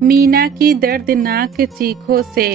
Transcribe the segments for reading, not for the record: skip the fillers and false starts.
मीना की दर्दनाक चीखों से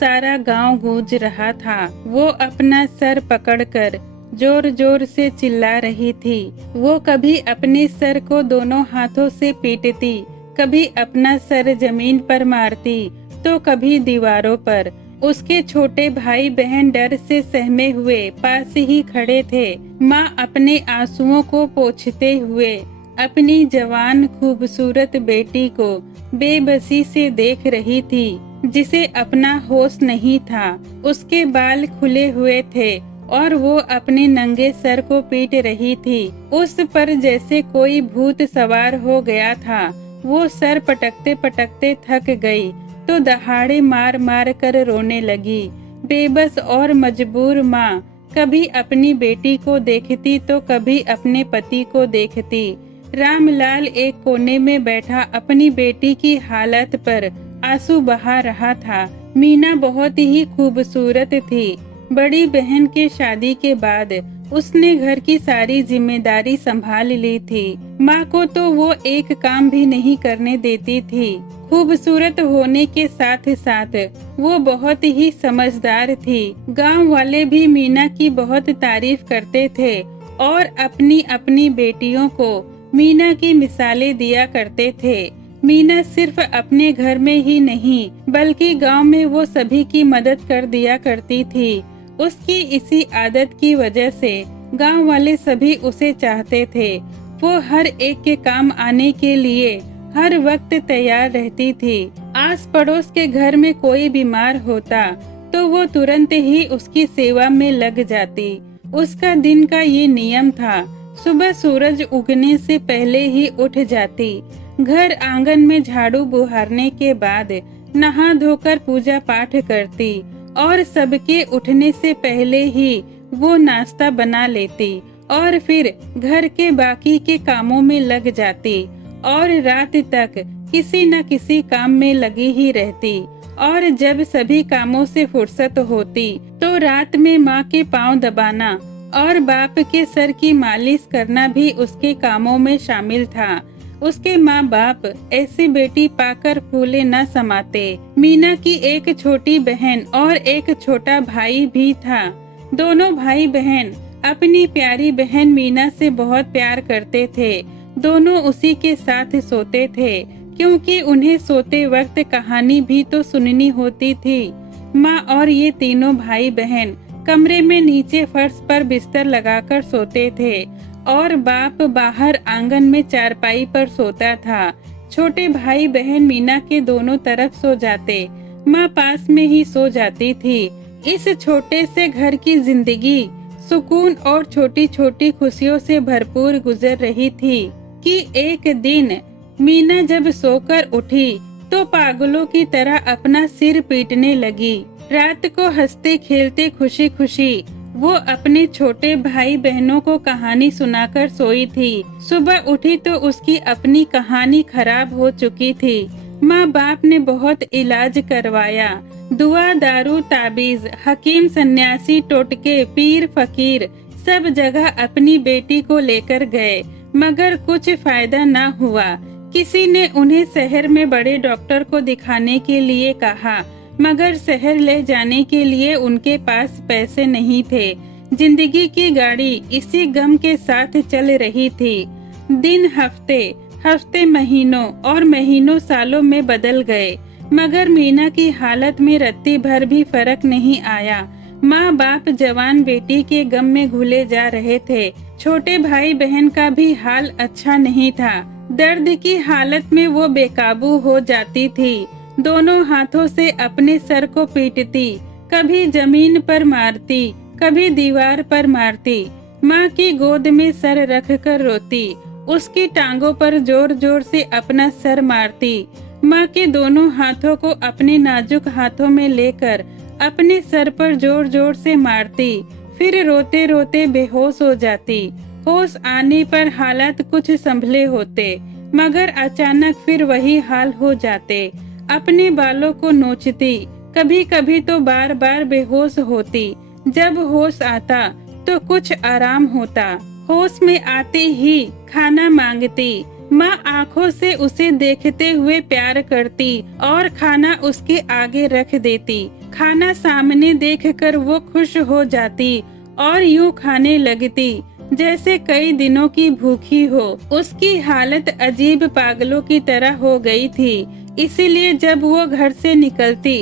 सारा गांव गूंज रहा था। वो अपना सर पकड़कर जोर जोर से चिल्ला रही थी। वो कभी अपने सर को दोनों हाथों से पीटती, कभी अपना सर जमीन पर मारती तो कभी दीवारों पर। उसके छोटे भाई बहन डर से सहमे हुए पास ही खड़े थे। माँ अपने आंसुओं को पोंछते हुए अपनी जवान खूबसूरत बेटी को बेबसी से देख रही थी, जिसे अपना होश नहीं था। उसके बाल खुले हुए थे और वो अपने नंगे सर को पीट रही थी। उस पर जैसे कोई भूत सवार हो गया था। वो सर पटकते पटकते थक गई तो दहाड़े मार मार कर रोने लगी। बेबस और मजबूर माँ कभी अपनी बेटी को देखती तो कभी अपने पति को देखती। रामलाल एक कोने में बैठा अपनी बेटी की हालत पर आंसू बहा रहा था। मीना बहुत ही खूबसूरत थी। बड़ी बहन के शादी के बाद उसने घर की सारी जिम्मेदारी संभाल ली थी। माँ को तो वो एक काम भी नहीं करने देती थी। खूबसूरत होने के साथ साथ वो बहुत ही समझदार थी। गांव वाले भी मीना की बहुत तारीफ करते थे और अपनी अपनी बेटियों को मीना की मिसालें दिया करते थे। मीना सिर्फ अपने घर में ही नहीं बल्कि गांव में वो सभी की मदद कर दिया करती थी। उसकी इसी आदत की वजह से गांव वाले सभी उसे चाहते थे। वो हर एक के काम आने के लिए हर वक्त तैयार रहती थी। आस पड़ोस के घर में कोई बीमार होता तो वो तुरंत ही उसकी सेवा में लग जाती। उसका दिन का ये नियम था। सुबह सूरज उगने से पहले ही उठ जाती। घर आंगन में झाड़ू बुहारने के बाद नहा धोकर पूजा पाठ करती और सबके उठने से पहले ही वो नाश्ता बना लेती और फिर घर के बाकी के कामों में लग जाती और रात तक किसी न किसी काम में लगी ही रहती। और जब सभी कामों से फुर्सत होती तो रात में माँ के पांव दबाना और बाप के सर की मालिश करना भी उसके कामों में शामिल था। उसके माँ बाप ऐसी बेटी पाकर फूले न समाते। मीना की एक छोटी बहन और एक छोटा भाई भी था। दोनों भाई बहन अपनी प्यारी बहन मीना से बहुत प्यार करते थे। दोनों उसी के साथ सोते थे क्योंकि उन्हें सोते वक्त कहानी भी तो सुननी होती थी। माँ और ये तीनों भाई बहन कमरे में नीचे फर्श पर बिस्तर लगाकर सोते थे और बाप बाहर आंगन में चारपाई पर सोता था। छोटे भाई बहन मीना के दोनों तरफ सो जाते। माँ पास में ही सो जाती थी। इस छोटे से घर की जिंदगी सुकून और छोटी छोटी खुशियों से भरपूर गुजर रही थी कि एक दिन मीना जब सोकर उठी तो पागलों की तरह अपना सिर पीटने लगी। रात को हंसते खेलते खुशी खुशी वो अपने छोटे भाई बहनों को कहानी सुनाकर सोई थी। सुबह उठी तो उसकी अपनी कहानी खराब हो चुकी थी। माँ बाप ने बहुत इलाज करवाया। दुआ दारू ताबीज हकीम सन्यासी टोटके पीर फकीर सब जगह अपनी बेटी को लेकर गए मगर कुछ फायदा न हुआ। किसी ने उन्हें शहर में बड़े डॉक्टर को दिखाने के लिए कहा मगर शहर ले जाने के लिए उनके पास पैसे नहीं थे। जिंदगी की गाड़ी इसी गम के साथ चल रही थी। दिन हफ्ते हफ्ते महीनों और महीनों सालों में बदल गए मगर मीना की हालत में रत्ती भर भी फर्क नहीं आया। माँ बाप जवान बेटी के गम में घुले जा रहे थे। छोटे भाई बहन का भी हाल अच्छा नहीं था। दर्द की हालत में वो बेकाबू हो जाती थी। दोनों हाथों से अपने सर को पीटती, कभी जमीन पर मारती, कभी दीवार पर मारती। माँ की गोद में सर रखकर रोती, उसकी टांगों पर जोर जोर से अपना सर मारती। माँ के दोनों हाथों को अपने नाजुक हाथों में लेकर अपने सर पर जोर जोर से मारती, फिर रोते रोते बेहोश हो जाती। होश आने पर हालात कुछ संभले होते मगर अचानक फिर वही हाल हो जाते। अपने बालों को नोचती, कभी कभी तो बार बार बेहोश होती। जब होश आता तो कुछ आराम होता। होश में आते ही खाना मांगती, माँ आंखों से उसे देखते हुए प्यार करती और खाना उसके आगे रख देती। खाना सामने देखकर वो खुश हो जाती और यूं खाने लगती जैसे कई दिनों की भूखी हो। उसकी हालत अजीब पागलों की तरह हो गई थी। इसीलिए जब वो घर से निकलती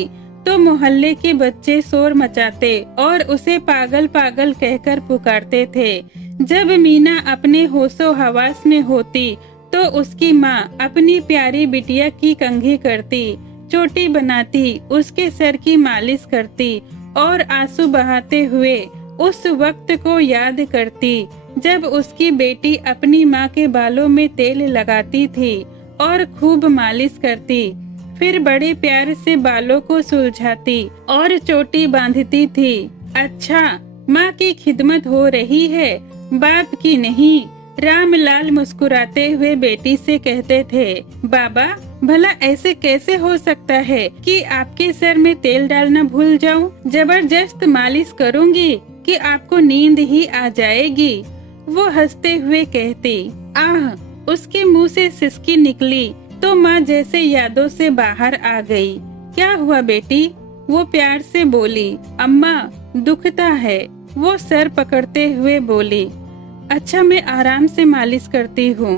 तो मोहल्ले के बच्चे शोर मचाते और उसे पागल पागल कहकर पुकारते थे। जब मीना अपने होशो हवास में होती तो उसकी माँ अपनी प्यारी बिटिया की कंघी करती, चोटी बनाती, उसके सर की मालिश करती और आंसू बहाते हुए उस वक्त को याद करती जब उसकी बेटी अपनी माँ के बालों में तेल लगाती थी और खूब मालिश करती। फिर बड़े प्यार से बालों को सुलझाती और चोटी बांधती थी। अच्छा, माँ की खिदमत हो रही है, बाप की नहीं। रामलाल मुस्कुराते हुए बेटी से कहते थे, बाबा भला ऐसे कैसे हो सकता है कि आपके सर में तेल डालना भूल जाऊं? जबरदस्त मालिश करूंगी कि आपको नींद ही आ जाएगी। वो हंसते हुए कहती। आह, उसके मुंह से सिसकी निकली तो माँ जैसे यादों से बाहर आ गई। क्या हुआ बेटी? वो प्यार से बोली। अम्मा, दुखता है। वो सर पकड़ते हुए बोली। अच्छा, मैं आराम से मालिश करती हूँ।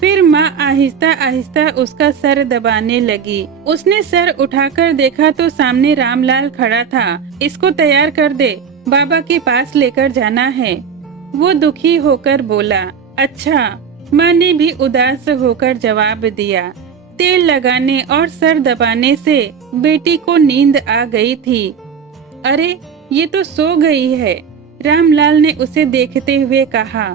फिर माँ आहिस्ता आहिस्ता उसका सर दबाने लगी। उसने सर उठाकर देखा तो सामने रामलाल खड़ा था। इसको तैयार कर दे, बाबा के पास लेकर जाना है। वो दुखी होकर बोला। अच्छा। माँ ने भी उदास होकर जवाब दिया। तेल लगाने और सर दबाने से बेटी को नींद आ गई थी। अरे, ये तो सो गई है। रामलाल ने उसे देखते हुए कहा।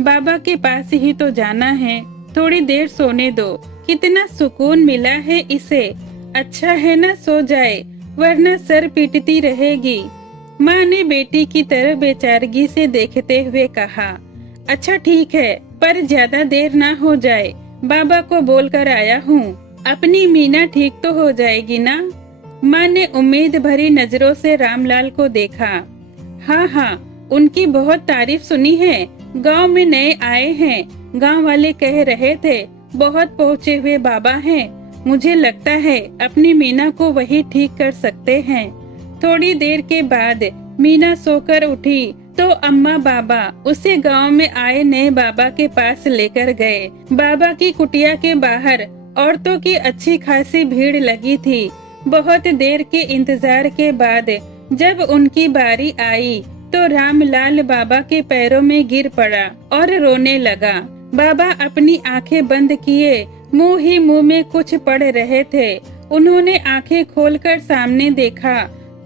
बाबा के पास ही तो जाना है, थोड़ी देर सोने दो। कितना सुकून मिला है इसे। अच्छा है ना सो जाए, वरना सर पीटती रहेगी। माँ ने बेटी की तरफ बेचारगी से देखते हुए कहा। अच्छा ठीक है, पर ज्यादा देर ना हो जाए। बाबा को बोलकर आया हूँ, अपनी मीना ठीक तो हो जाएगी ना? माँ ने उम्मीद भरी नजरों से रामलाल को देखा। हाँ हाँ, उनकी बहुत तारीफ सुनी है। गांव में नए आए हैं, गांव वाले कह रहे थे बहुत पहुँचे हुए बाबा हैं। मुझे लगता है अपनी मीना को वही ठीक कर सकते हैं। थोड़ी देर के बाद मीना सोकर उठी तो अम्मा बाबा उसे गांव में आए नए बाबा के पास लेकर गए। बाबा की कुटिया के बाहर औरतों की अच्छी खासी भीड़ लगी थी। बहुत देर के इंतजार के बाद जब उनकी बारी आई तो रामलाल बाबा के पैरों में गिर पड़ा और रोने लगा। बाबा अपनी आंखें बंद किए मुंह ही मुंह में कुछ पढ़ रहे थे। उन्होंने आंखें खोलकर सामने देखा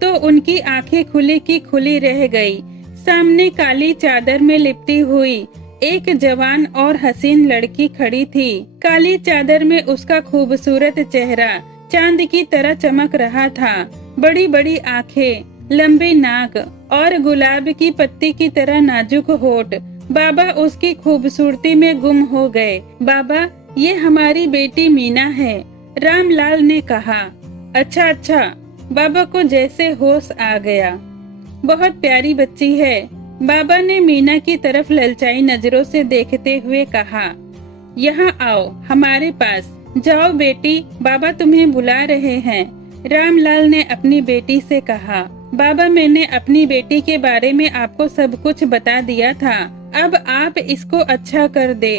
तो उनकी आंखें खुली की खुली रह गई। सामने काली चादर में लिपटी हुई एक जवान और हसीन लड़की खड़ी थी। काली चादर में उसका खूबसूरत चेहरा चांद की तरह चमक रहा था। बड़ी बड़ी आंखें, लंबी नाक और गुलाब की पत्ती की तरह नाजुक होठ। बाबा उसकी खूबसूरती में गुम हो गए। बाबा, ये हमारी बेटी मीना है, रामलाल ने कहा। अच्छा अच्छा, बाबा को जैसे होश आ गया। बहुत प्यारी बच्ची है, बाबा ने मीना की तरफ ललचाई नजरों से देखते हुए कहा। यहाँ आओ हमारे पास। जाओ बेटी, बाबा तुम्हें बुला रहे हैं, रामलाल ने अपनी बेटी से कहा। बाबा, मैंने अपनी बेटी के बारे में आपको सब कुछ बता दिया था, अब आप इसको अच्छा कर दे,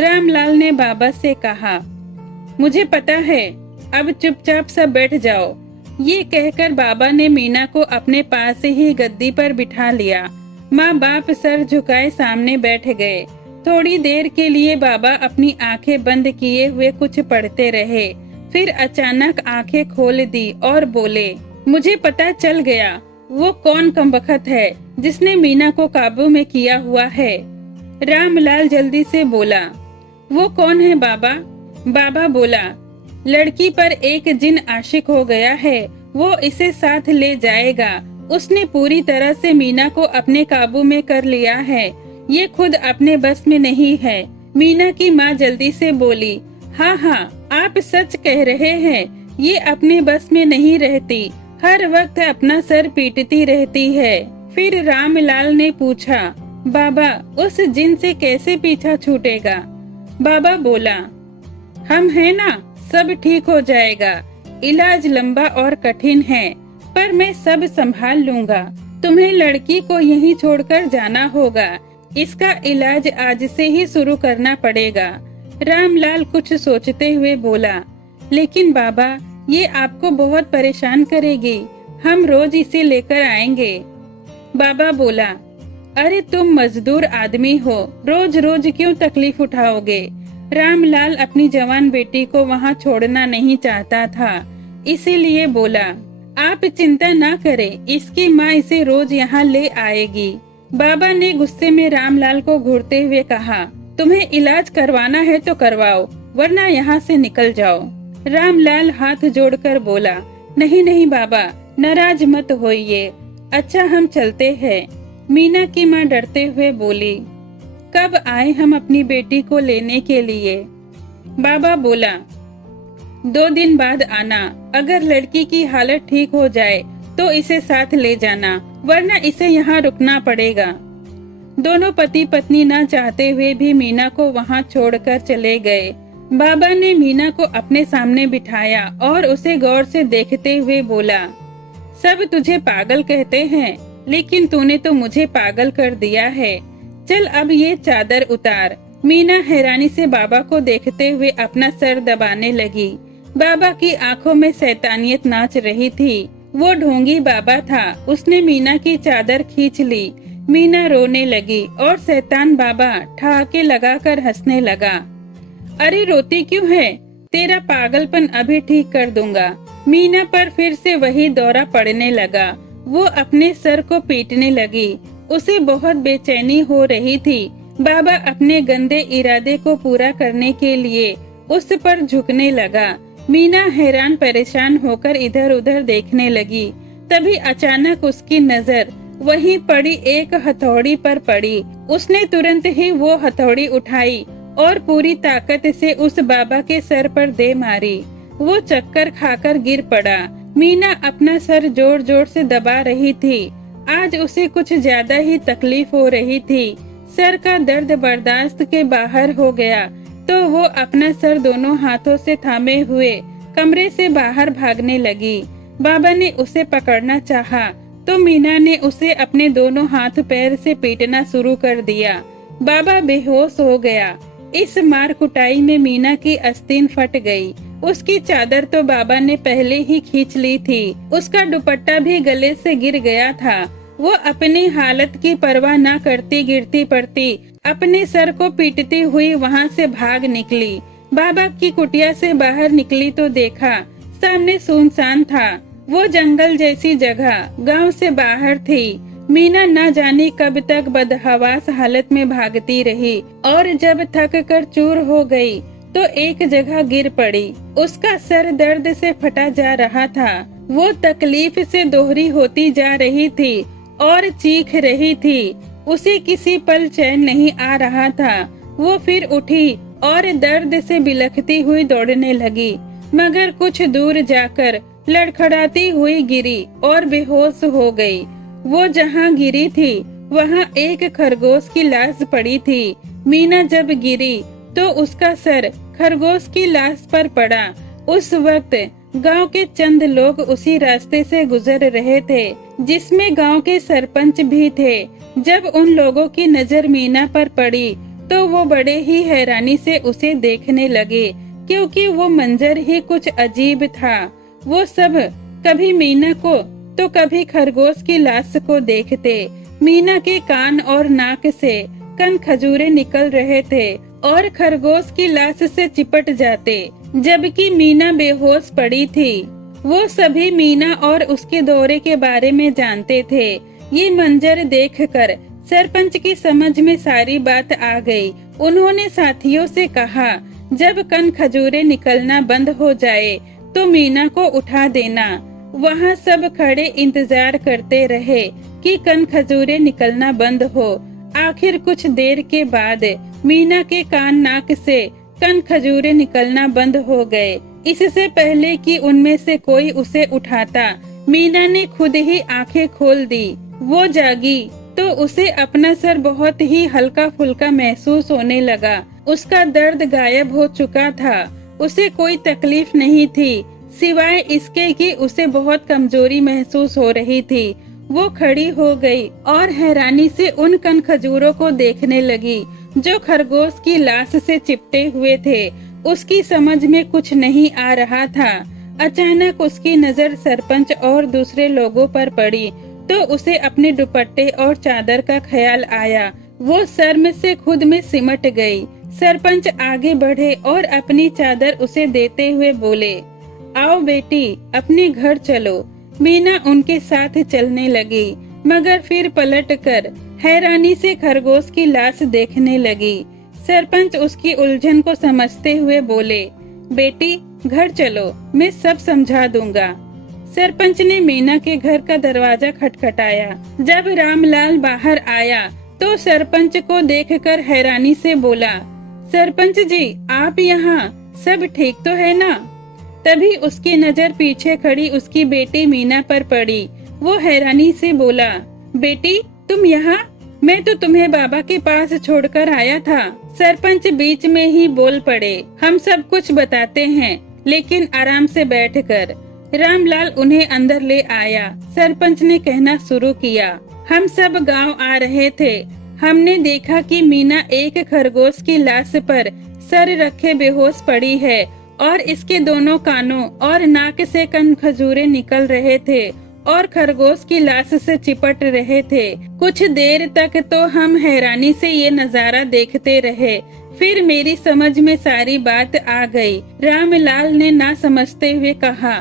रामलाल ने बाबा से कहा। मुझे पता है, अब चुपचाप सब बैठ जाओ। ये कहकर बाबा ने मीना को अपने पास ही गद्दी पर बिठा लिया। माँ बाप सर झुकाए सामने बैठ गए। थोड़ी देर के लिए बाबा अपनी आंखें बंद किए हुए कुछ पढ़ते रहे। फिर अचानक आंखें खोल दी और बोले, मुझे पता चल गया वो कौन कमबख्त है जिसने मीना को काबू में किया हुआ है। रामलाल जल्दी से बोला। वो कौन है बाबा? बाबा बोला, लड़की पर एक जिन आशिक हो गया है, वो इसे साथ ले जाएगा। उसने पूरी तरह से मीना को अपने काबू में कर लिया है, ये खुद अपने बस में नहीं है। मीना की माँ जल्दी से बोली, हाँ हाँ, आप सच कह रहे हैं, ये अपने बस में नहीं रहती, हर वक्त अपना सर पीटती रहती है। फिर रामलाल ने पूछा, बाबा, उस जिन से कैसे पीछा छूटेगा? बाबा बोला, हम है ना, सब ठीक हो जाएगा। इलाज लंबा और कठिन है, पर मैं सब संभाल लूंगा। तुम्हें लड़की को यहीं छोड़कर जाना होगा। इसका इलाज आज से ही शुरू करना पड़ेगा। रामलाल कुछ सोचते हुए बोला, लेकिन बाबा, ये आपको बहुत परेशान करेगी। हम रोज इसे लेकर आएंगे। बाबा बोला, अरे तुम मजदूर आदमी हो, रोज रोज क्यों तकलीफ उठाओगे। रामलाल अपनी जवान बेटी को वहाँ छोड़ना नहीं चाहता था, इसीलिए बोला, आप चिंता ना करें, इसकी माँ इसे रोज यहाँ ले आएगी। बाबा ने गुस्से में रामलाल को घूरते हुए कहा, तुम्हें इलाज करवाना है तो करवाओ, वरना यहाँ से निकल जाओ। रामलाल हाथ जोड़कर बोला, नहीं नहीं बाबा, नाराज मत होइए। अच्छा हम चलते हैं। मीना की माँ डरते हुए बोली, कब आए हम अपनी बेटी को लेने के लिए। बाबा बोला, 2 दिन बाद आना। अगर लड़की की हालत ठीक हो जाए तो इसे साथ ले जाना, वरना इसे यहाँ रुकना पड़ेगा। दोनों पति पत्नी न चाहते हुए भी मीना को वहाँ छोड़कर चले गए। बाबा ने मीना को अपने सामने बिठाया और उसे गौर से देखते हुए बोला, सब तुझे पागल कहते हैं, लेकिन तूने तो मुझे पागल कर दिया है। चल अब ये चादर उतार। मीना हैरानी से बाबा को देखते हुए अपना सर दबाने लगी। बाबा की आंखों में शैतानियत नाच रही थी। वो ढोंगी बाबा था। उसने मीना की चादर खींच ली। मीना रोने लगी और शैतान बाबा ठहाके लगाकर हंसने लगा। अरे रोती क्यों है? तेरा पागलपन अभी ठीक कर दूंगा। मीना पर फिर से वही दौरा पड़ने लगा। वो अपने सर को पीटने लगी। उसे बहुत बेचैनी हो रही थी। बाबा अपने गंदे इरादे को पूरा करने के लिए उस पर झुकने लगा। मीना हैरान परेशान होकर इधर उधर देखने लगी। तभी अचानक उसकी नजर वहीं पड़ी एक हथौड़ी पर पड़ी। उसने तुरंत ही वो हथौड़ी उठाई और पूरी ताकत से उस बाबा के सर पर दे मारी। वो चक्कर खाकर गिर पड़ा। मीना अपना सर जोर जोर से दबा रही थी। आज उसे कुछ ज्यादा ही तकलीफ हो रही थी। सर का दर्द बर्दाश्त के बाहर हो गया तो वो अपना सर दोनों हाथों से थामे हुए कमरे से बाहर भागने लगी। बाबा ने उसे पकड़ना चाहा तो मीना ने उसे अपने दोनों हाथ पैर से पीटना शुरू कर दिया। बाबा बेहोश हो गया। इस मार कुटाई में मीना की आस्तीन फट गई। उसकी चादर तो बाबा ने पहले ही खींच ली थी। उसका दुपट्टा भी गले से गिर गया था। वो अपनी हालत की परवाह न करती गिरती पड़ती अपने सर को पीटती हुई वहाँ से भाग निकली। बाबा की कुटिया से बाहर निकली तो देखा सामने सुनसान था। वो जंगल जैसी जगह गांव से बाहर थी। मीना न जाने कब तक बदहवास हालत में भागती रही और जब थक कर चूर हो गई तो एक जगह गिर पड़ी। उसका सर दर्द से फटा जा रहा था। वो तकलीफ से दोहरी होती जा रही थी और चीख रही थी। उसे किसी पल चैन नहीं आ रहा था। वो फिर उठी और दर्द से बिलखती हुई दौड़ने लगी, मगर कुछ दूर जाकर लड़खड़ाती हुई गिरी और बेहोश हो गई। वो जहाँ गिरी थी वहाँ एक खरगोश की लाश पड़ी थी। मीना जब गिरी तो उसका सर खरगोश की लाश पर पड़ा। उस वक्त गांव के चंद लोग उसी रास्ते से गुजर रहे थे, जिसमें गांव के सरपंच भी थे। जब उन लोगों की नजर मीना पर पड़ी तो वो बड़े ही हैरानी से उसे देखने लगे, क्योंकि वो मंजर ही कुछ अजीब था। वो सब कभी मीना को तो कभी खरगोश की लाश को देखते। मीना के कान और नाक से कन खजूरे निकल रहे थे और खरगोश की लाश से चिपट जाते, जबकि मीना बेहोश पड़ी थी। वो सभी मीना और उसके दौरे के बारे में जानते थे। ये मंजर देखकर सरपंच की समझ में सारी बात आ गई। उन्होंने साथियों से कहा, जब कन खजूरे निकलना बंद हो जाए तो मीना को उठा देना। वहाँ सब खड़े इंतजार करते रहे कि कन खजूरे निकलना बंद हो। आखिर कुछ देर के बाद मीना के कान नाक से कन खजूरे निकलना बंद हो गए। इससे पहले कि उनमें से कोई उसे उठाता, मीना ने खुद ही आंखें खोल दी। वो जागी तो उसे अपना सर बहुत ही हल्का फुल्का महसूस होने लगा। उसका दर्द गायब हो चुका था। उसे कोई तकलीफ नहीं थी, सिवाय इसके कि उसे बहुत कमजोरी महसूस हो रही थी। वो खड़ी हो गई और हैरानी से उन कन खजूरों को देखने लगी जो खरगोश की लाश से चिपटे हुए थे। उसकी समझ में कुछ नहीं आ रहा था। अचानक उसकी नजर सरपंच और दूसरे लोगों पर पड़ी तो उसे अपने दुपट्टे और चादर का ख्याल आया। वो शर्म से खुद में सिमट गई। सरपंच आगे बढ़े और अपनी चादर उसे देते हुए बोले, आओ बेटी, अपने घर चलो। मीना उनके साथ चलने लगी, मगर फिर पलटकर हैरानी से खरगोश की लाश देखने लगी। सरपंच उसकी उलझन को समझते हुए बोले, बेटी घर चलो, मैं सब समझा दूंगा। सरपंच ने मीना के घर का दरवाजा खटखटाया। जब रामलाल बाहर आया तो सरपंच को देखकर हैरानी से बोला, सरपंच जी आप यहाँ, सब ठीक तो है ना? तभी उसकी नजर पीछे खड़ी उसकी बेटी मीना पर पड़ी। वो हैरानी से बोला, बेटी तुम यहाँ? मैं तो तुम्हें बाबा के पास छोड़कर आया था। सरपंच बीच में ही बोल पड़े, हम सब कुछ बताते हैं, लेकिन आराम से बैठकर। रामलाल उन्हें अंदर ले आया। सरपंच ने कहना शुरू किया, हम सब गांव आ रहे थे। हमने देखा कि मीना एक खरगोश की लाश पर सर रखे बेहोश पड़ी है और इसके दोनों कानों और नाक से कन खजूरे निकल रहे थे और खरगोश की लाश से चिपट रहे थे। कुछ देर तक तो हम हैरानी से ये नजारा देखते रहे। फिर मेरी समझ में सारी बात आ गई। रामलाल ने ना समझते हुए कहा,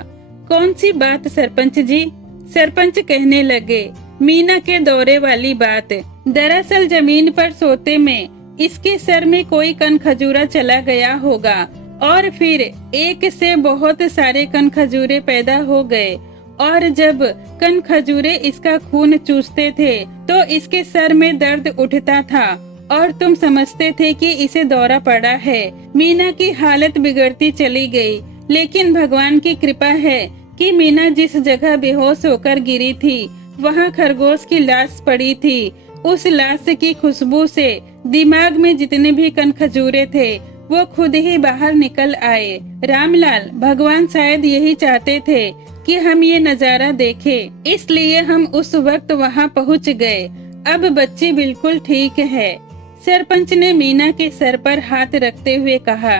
कौन सी बात सरपंच जी? सरपंच कहने लगे, मीना के दौरे वाली बात। दरअसल जमीन पर सोते में इसके सर में कोई कन खजूरा चला गया होगा और फिर एक से बहुत सारे कन खजूरे पैदा हो गए और जब कन खजूरे इसका खून चूसते थे तो इसके सर में दर्द उठता था और तुम समझते थे कि इसे दौरा पड़ा है। मीना की हालत बिगड़ती चली गई, लेकिन भगवान की कृपा है कि मीना जिस जगह बेहोश होकर गिरी थी वहाँ खरगोश की लाश पड़ी थी। उस लाश की खुशबू से दिमाग में जितने भी कन खजूरे थे वो खुद ही बाहर निकल आए। रामलाल, भगवान शायद यही चाहते थे कि हम ये नजारा देखें, इसलिए हम उस वक्त वहाँ पहुँच गए। अब बच्ची बिल्कुल ठीक है। सरपंच ने मीना के सर पर हाथ रखते हुए कहा।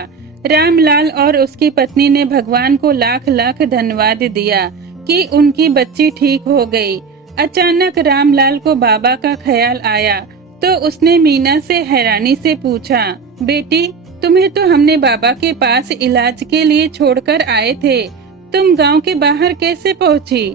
रामलाल और उसकी पत्नी ने भगवान को लाख लाख धन्यवाद दिया कि उनकी बच्ची ठीक हो गई। अचानक रामलाल को बाबा का ख्याल आया तो उसने मीना से हैरानी से पूछा, बेटी तुम्हें तो हमने बाबा के पास इलाज के लिए छोड़कर आए थे, तुम गांव के बाहर कैसे पहुंची?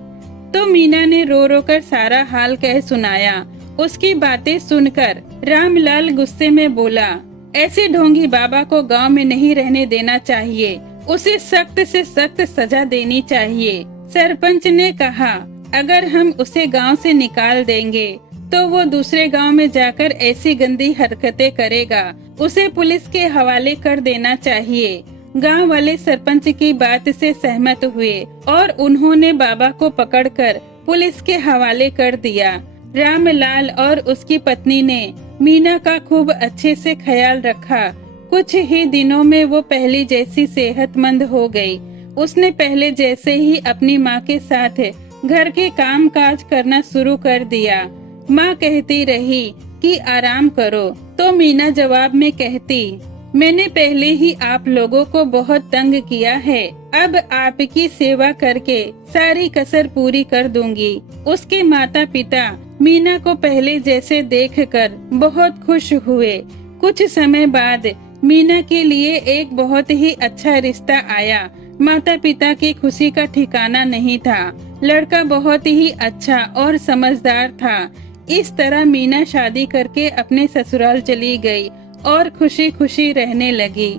तो मीना ने रो रो कर सारा हाल कह सुनाया। उसकी बातें सुनकर रामलाल गुस्से में बोला, ऐसे ढोंगी बाबा को गांव में नहीं रहने देना चाहिए, उसे सख्त से सख्त सजा देनी चाहिए। सरपंच ने कहा, अगर हम उसे गांव से निकाल देंगे तो वो दूसरे गांव में जाकर ऐसी गंदी हरकतें करेगा, उसे पुलिस के हवाले कर देना चाहिए। गांव वाले सरपंच की बात से सहमत हुए और उन्होंने बाबा को पकड़कर पुलिस के हवाले कर दिया। रामलाल और उसकी पत्नी ने मीना का खूब अच्छे से ख्याल रखा। कुछ ही दिनों में वो पहले जैसी सेहतमंद हो गई। उसने पहले जैसे ही अपनी माँ के साथ घर के काम काज करना शुरू कर दिया। माँ कहती रही कि आराम करो तो मीना जवाब में कहती, मैंने पहले ही आप लोगों को बहुत तंग किया है, अब आपकी सेवा करके सारी कसर पूरी कर दूंगी। उसके माता पिता मीना को पहले जैसे देखकर बहुत खुश हुए। कुछ समय बाद मीना के लिए एक बहुत ही अच्छा रिश्ता आया। माता पिता की खुशी का ठिकाना नहीं था। लड़का बहुत ही अच्छा और समझदार था। इस तरह मीना शादी करके अपने ससुराल चली गई और खुशी खुशी रहने लगी।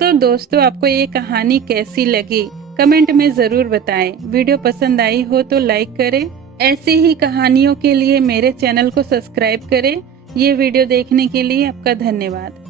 तो दोस्तों, आपको ये कहानी कैसी लगी कमेंट में जरूर बताएं। वीडियो पसंद आई हो तो लाइक करें। ऐसी ही कहानियों के लिए मेरे चैनल को सब्सक्राइब करें। ये वीडियो देखने के लिए आपका धन्यवाद।